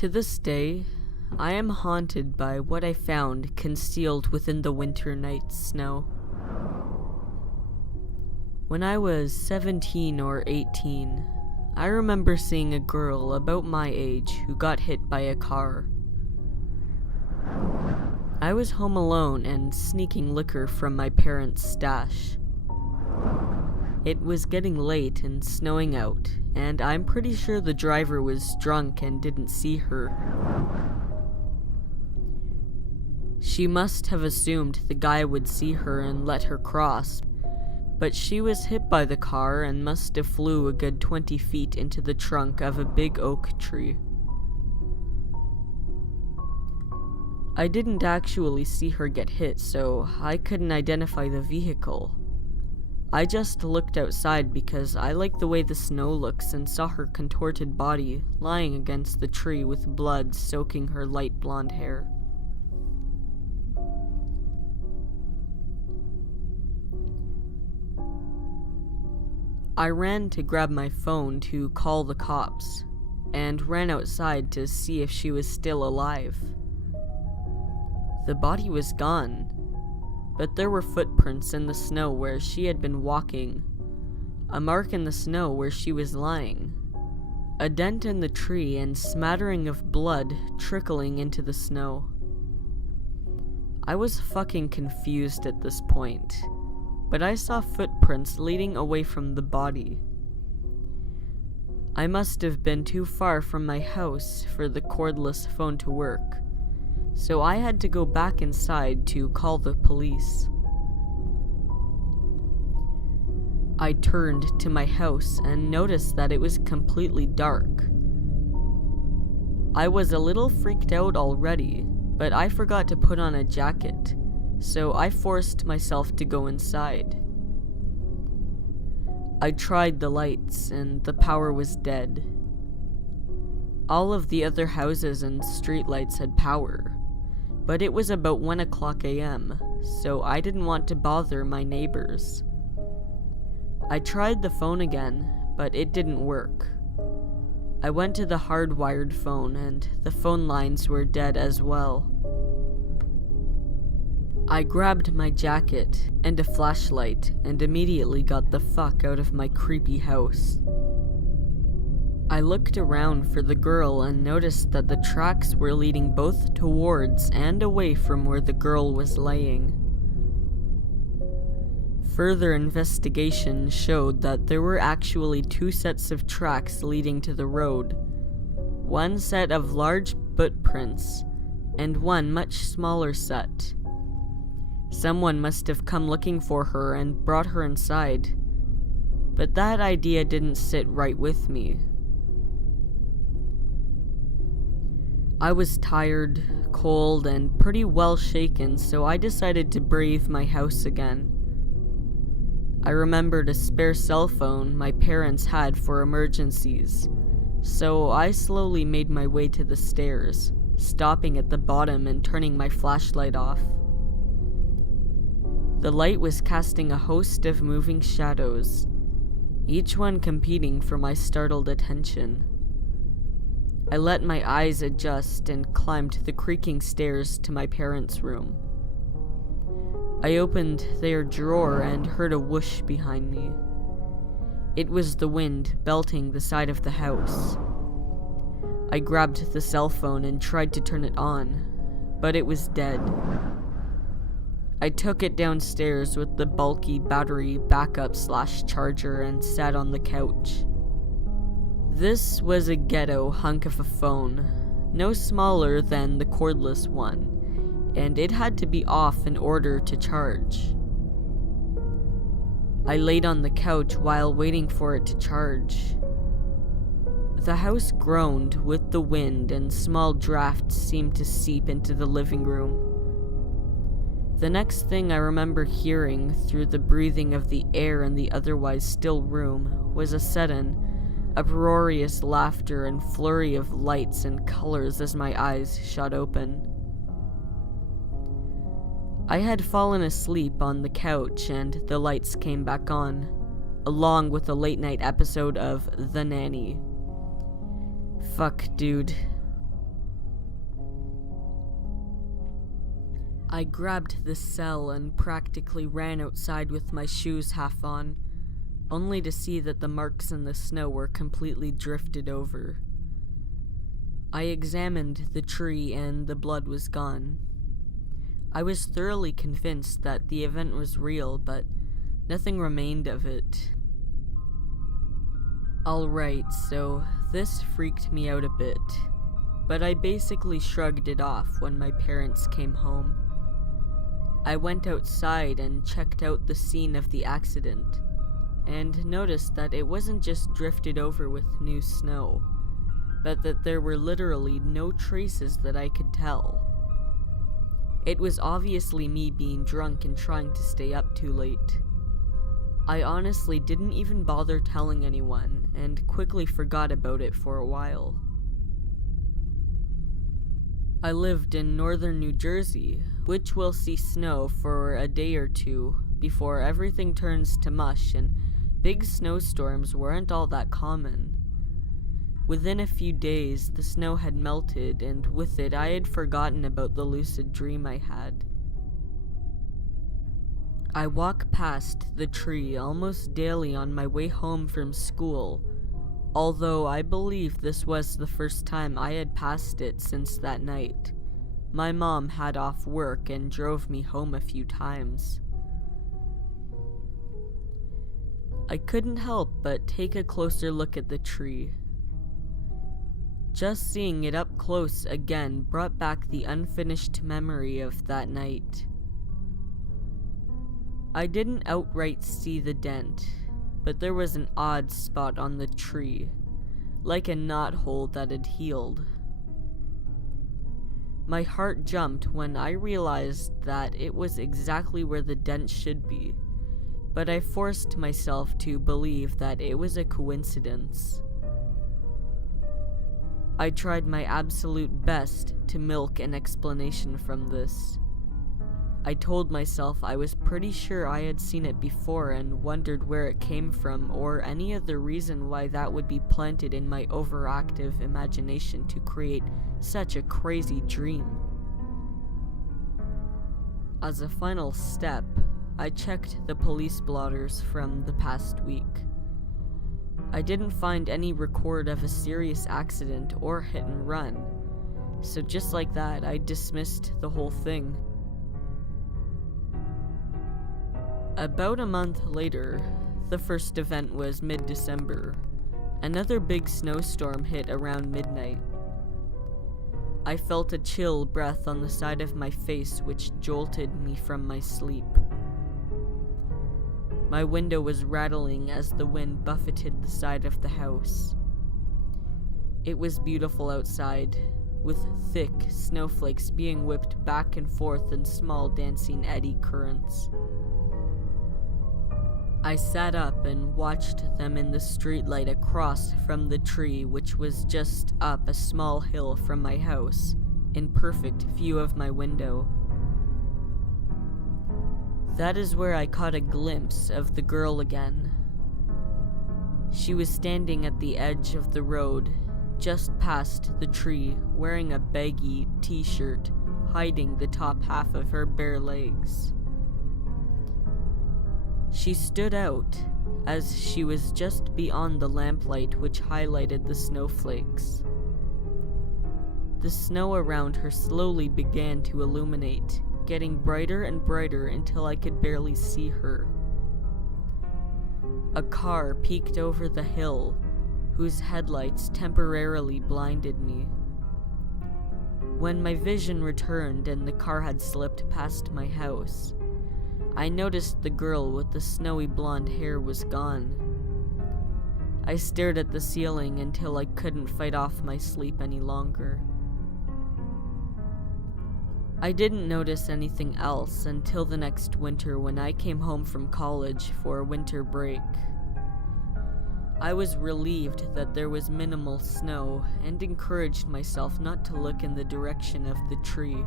To this day, I am haunted by what I found concealed within the winter night's snow. When I was 17 or 18, I remember seeing a girl about my age who got hit by a car. I was home alone and sneaking liquor from my parents' stash. It was getting late and snowing out, and I'm pretty sure the driver was drunk and didn't see her. She must have assumed the guy would see her and let her cross, but she was hit by the car and must have flew a good 20 feet into the trunk of a big oak tree. I didn't actually see her get hit, so I couldn't identify the vehicle. I just looked outside because I liked the way the snow looks and saw her contorted body lying against the tree with blood soaking her light blonde hair. I ran to grab my phone to call the cops, and ran outside to see if she was still alive. The body was gone, but there were footprints in the snow where she had been walking, a mark in the snow where she was lying, a dent in the tree and smattering of blood trickling into the snow. I was fucking confused at this point, but I saw footprints leading away from the body. I must have been too far from my house for the cordless phone to work, so I had to go back inside to call the police. I turned to my house and noticed that it was completely dark. I was a little freaked out already, but I forgot to put on a jacket, so I forced myself to go inside. I tried the lights, and the power was dead. All of the other houses and streetlights had power, but it was about 1 o'clock a.m., so I didn't want to bother my neighbors. I tried the phone again, but it didn't work. I went to the hardwired phone, and the phone lines were dead as well. I grabbed my jacket and a flashlight and immediately got the fuck out of my creepy house. I looked around for the girl and noticed that the tracks were leading both towards and away from where the girl was laying. Further investigation showed that there were actually 2 sets of tracks leading to the road. One set of large footprints, and one much smaller set. Someone must have come looking for her and brought her inside, but that idea didn't sit right with me. I was tired, cold, and pretty well shaken, so I decided to brave my house again. I remembered a spare cell phone my parents had for emergencies, so I slowly made my way to the stairs, stopping at the bottom and turning my flashlight off. The light was casting a host of moving shadows, each one competing for my startled attention. I let my eyes adjust and climbed the creaking stairs to my parents' room. I opened their drawer and heard a whoosh behind me. It was the wind belting the side of the house. I grabbed the cell phone and tried to turn it on, but it was dead. I took it downstairs with the bulky battery backup/charger and sat on the couch. This was a ghetto hunk of a phone, no smaller than the cordless one, and it had to be off in order to charge. I laid on the couch while waiting for it to charge. The house groaned with the wind and small drafts seemed to seep into the living room. The next thing I remember hearing through the breathing of the air in the otherwise still room was a sudden, uproarious laughter and flurry of lights and colors as my eyes shot open. I had fallen asleep on the couch and the lights came back on, along with a late-night episode of The Nanny. Fuck, dude. I grabbed the cell and practically ran outside with my shoes half on, only to see that the marks in the snow were completely drifted over. I examined the tree and the blood was gone. I was thoroughly convinced that the event was real, but nothing remained of it. Alright, so this freaked me out a bit, but I basically shrugged it off when my parents came home. I went outside and checked out the scene of the accident, and noticed that it wasn't just drifted over with new snow, but that there were literally no traces that I could tell. It was obviously me being drunk and trying to stay up too late. I honestly didn't even bother telling anyone, and quickly forgot about it for a while. I lived in northern New Jersey, which will see snow for a day or two before everything turns to mush, and big snowstorms weren't all that common. Within a few days, the snow had melted, and with it, I had forgotten about the lucid dream I had. I walk past the tree almost daily on my way home from school, although I believe this was the first time I had passed it since that night. My mom had off work and drove me home a few times. I couldn't help but take a closer look at the tree. Just seeing it up close again brought back the unfinished memory of that night. I didn't outright see the dent, but there was an odd spot on the tree, like a knothole that had healed. My heart jumped when I realized that it was exactly where the dent should be, but I forced myself to believe that it was a coincidence. I tried my absolute best to milk an explanation from this. I told myself I was pretty sure I had seen it before and wondered where it came from, or any other reason why that would be planted in my overactive imagination to create such a crazy dream. As a final step, I checked the police blotters from the past week. I didn't find any record of a serious accident or hit and run, so just like that, I dismissed the whole thing. About a month later, the first event was mid-December. Another big snowstorm hit around midnight. I felt a chill breath on the side of my face which jolted me from my sleep. My window was rattling as the wind buffeted the side of the house. It was beautiful outside, with thick snowflakes being whipped back and forth in small dancing eddy currents. I sat up and watched them in the streetlight across from the tree, which was just up a small hill from my house, in perfect view of my window. That is where I caught a glimpse of the girl again. She was standing at the edge of the road, just past the tree, wearing a baggy t-shirt, hiding the top half of her bare legs. She stood out, as she was just beyond the lamplight which highlighted the snowflakes. The snow around her slowly began to illuminate, getting brighter and brighter until I could barely see her. A car peeked over the hill, whose headlights temporarily blinded me. When my vision returned and the car had slipped past my house, I noticed the girl with the snowy blonde hair was gone. I stared at the ceiling until I couldn't fight off my sleep any longer. I didn't notice anything else until the next winter when I came home from college for a winter break. I was relieved that there was minimal snow and encouraged myself not to look in the direction of the tree.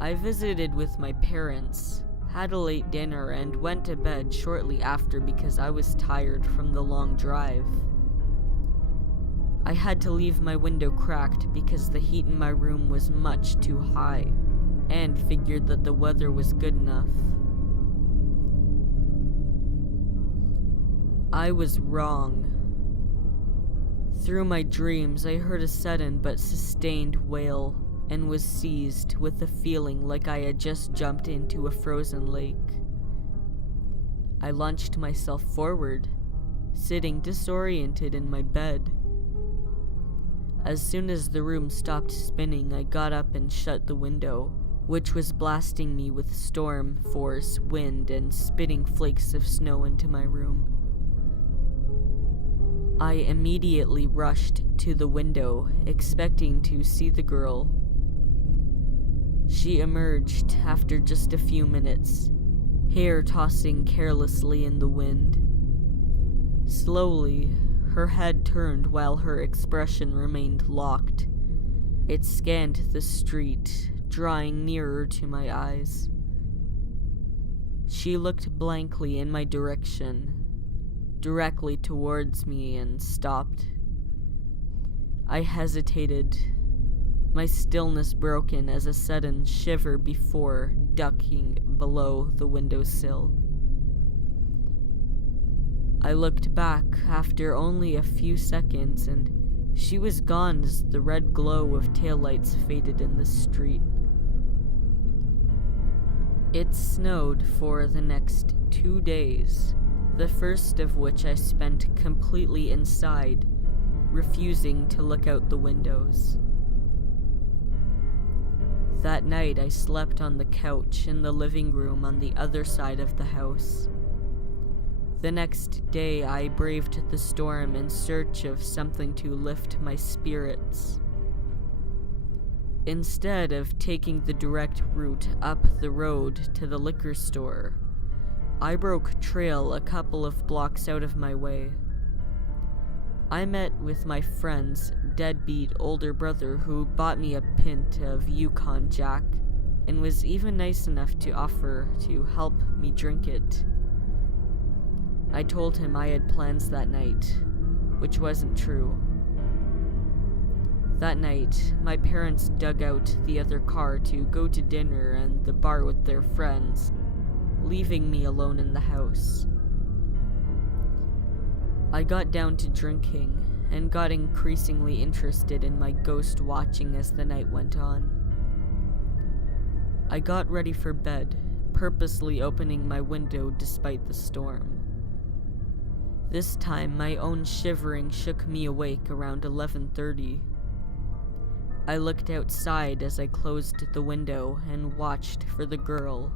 I visited with my parents, had a late dinner, and went to bed shortly after because I was tired from the long drive. I had to leave my window cracked because the heat in my room was much too high, and figured that the weather was good enough. I was wrong. Through my dreams, I heard a sudden but sustained wail and was seized with a feeling like I had just jumped into a frozen lake. I launched myself forward, sitting disoriented in my bed. As soon as the room stopped spinning, I got up and shut the window, which was blasting me with storm, force, wind, and spitting flakes of snow into my room. I immediately rushed to the window, expecting to see the girl. She emerged after just a few minutes, hair tossing carelessly in the wind. Slowly, her head turned while her expression remained locked. It scanned the street, drawing nearer to my eyes. She looked blankly in my direction, directly towards me, and stopped. I hesitated, my stillness broken as a sudden shiver before ducking below the windowsill. I looked back after only a few seconds, and she was gone as the red glow of taillights faded in the street. It snowed for the next 2 days, the first of which I spent completely inside, refusing to look out the windows. That night I slept on the couch in the living room on the other side of the house. The next day I braved the storm in search of something to lift my spirits. Instead of taking the direct route up the road to the liquor store, I broke trail a couple of blocks out of my way. I met with my friend's deadbeat older brother, who bought me a pint of Yukon Jack and was even nice enough to offer to help me drink it. I told him I had plans that night, which wasn't true. That night, my parents dug out the other car to go to dinner and the bar with their friends, leaving me alone in the house. I got down to drinking and got increasingly interested in my ghost watching as the night went on. I got ready for bed, purposely opening my window despite the storm. This time, my own shivering shook me awake around 11:30. I looked outside as I closed the window and watched for the girl.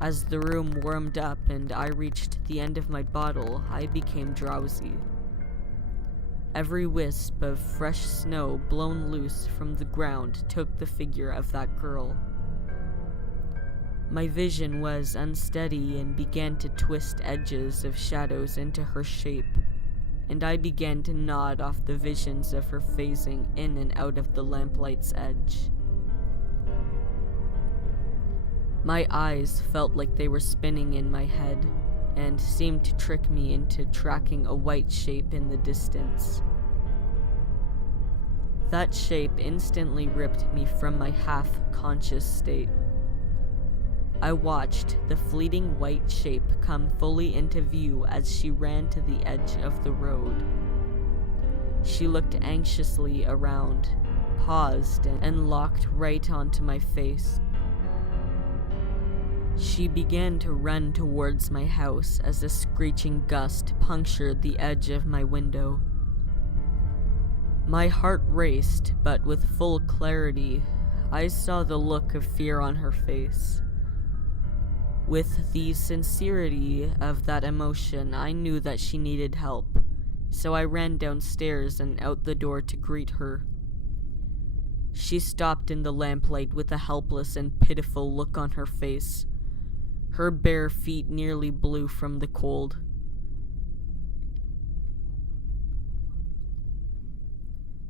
As the room warmed up and I reached the end of my bottle, I became drowsy. Every wisp of fresh snow blown loose from the ground took the figure of that girl. My vision was unsteady and began to twist edges of shadows into her shape, and I began to nod off the visions of her phasing in and out of the lamplight's edge. My eyes felt like they were spinning in my head, and seemed to trick me into tracking a white shape in the distance. That shape instantly ripped me from my half-conscious state. I watched the fleeting white shape come fully into view as she ran to the edge of the road. She looked anxiously around, paused, and locked right onto my face. She began to run towards my house as a screeching gust punctured the edge of my window. My heart raced, but with full clarity, I saw the look of fear on her face. With the sincerity of that emotion, I knew that she needed help, so I ran downstairs and out the door to greet her. She stopped in the lamplight with a helpless and pitiful look on her face. Her bare feet nearly blew from the cold.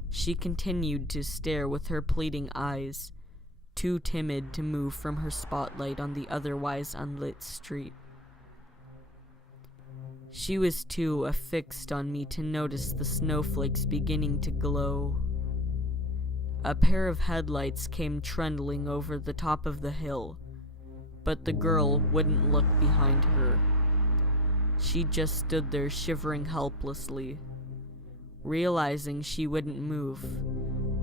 She continued to stare with her pleading eyes, too timid to move from her spotlight on the otherwise unlit street. She was too affixed on me to notice the snowflakes beginning to glow. A pair of headlights came trundling over the top of the hill, but the girl wouldn't look behind her. She just stood there shivering helplessly. Realizing she wouldn't move,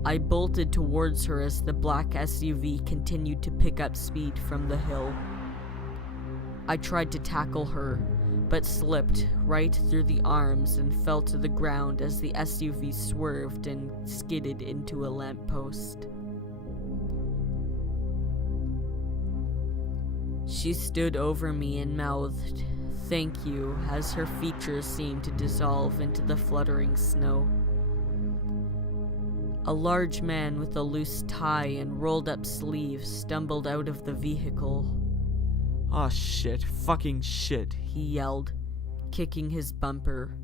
I bolted towards her as the black SUV continued to pick up speed from the hill. I tried to tackle her, but slipped right through the arms and fell to the ground as the SUV swerved and skidded into a lamppost. She stood over me and mouthed, "Thank you," as her features seemed to dissolve into the fluttering snow. A large man with a loose tie and rolled-up sleeves stumbled out of the vehicle. "Aw, shit, fucking shit," he yelled, kicking his bumper.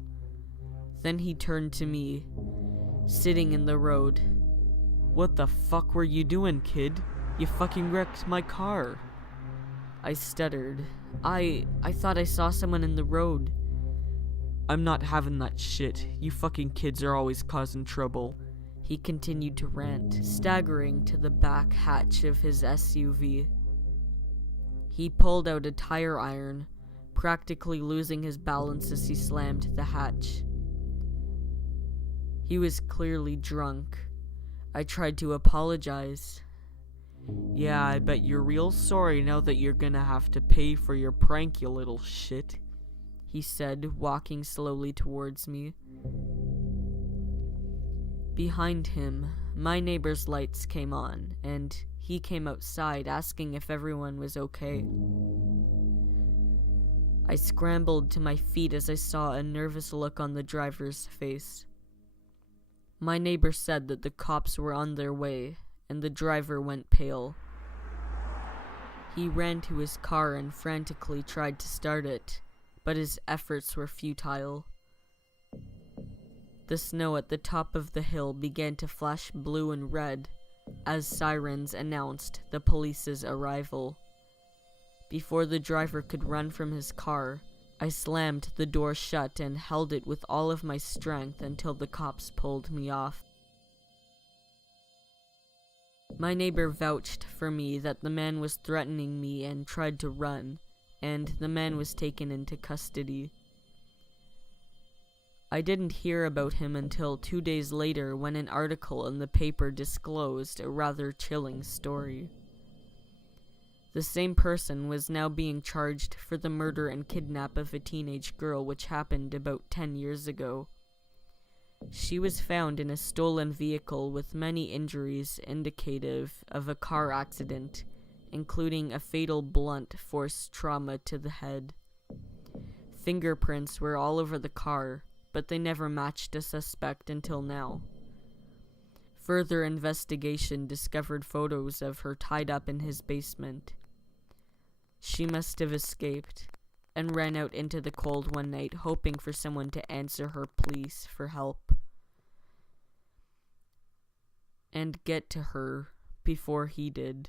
Then he turned to me, sitting in the road. "What the fuck were you doing, kid? You fucking wrecked my car." I stuttered. I thought I saw someone in the road. "I'm not having that shit. You fucking kids are always causing trouble." He continued to rant, staggering to the back hatch of his SUV. He pulled out a tire iron, practically losing his balance as he slammed the hatch. He was clearly drunk. I tried to apologize. "Yeah, I bet you're real sorry now that you're gonna have to pay for your prank, you little shit," he said, walking slowly towards me. Behind him, my neighbor's lights came on, and he came outside asking if everyone was okay. I scrambled to my feet as I saw a nervous look on the driver's face. My neighbor said that the cops were on their way, and the driver went pale. He ran to his car and frantically tried to start it, but his efforts were futile. The snow at the top of the hill began to flash blue and red as sirens announced the police's arrival. Before the driver could run from his car, I slammed the door shut and held it with all of my strength until the cops pulled me off. My neighbor vouched for me that the man was threatening me and tried to run, and the man was taken into custody. I didn't hear about him until 2 days later when an article in the paper disclosed a rather chilling story. The same person was now being charged for the murder and kidnap of a teenage girl, which happened about 10 years ago. She was found in a stolen vehicle with many injuries indicative of a car accident, including a fatal blunt force trauma to the head. Fingerprints were all over the car, but they never matched a suspect until now. Further investigation discovered photos of her tied up in his basement. She must have escaped and ran out into the cold one night, hoping for someone to answer her pleas for help and get to her before he did.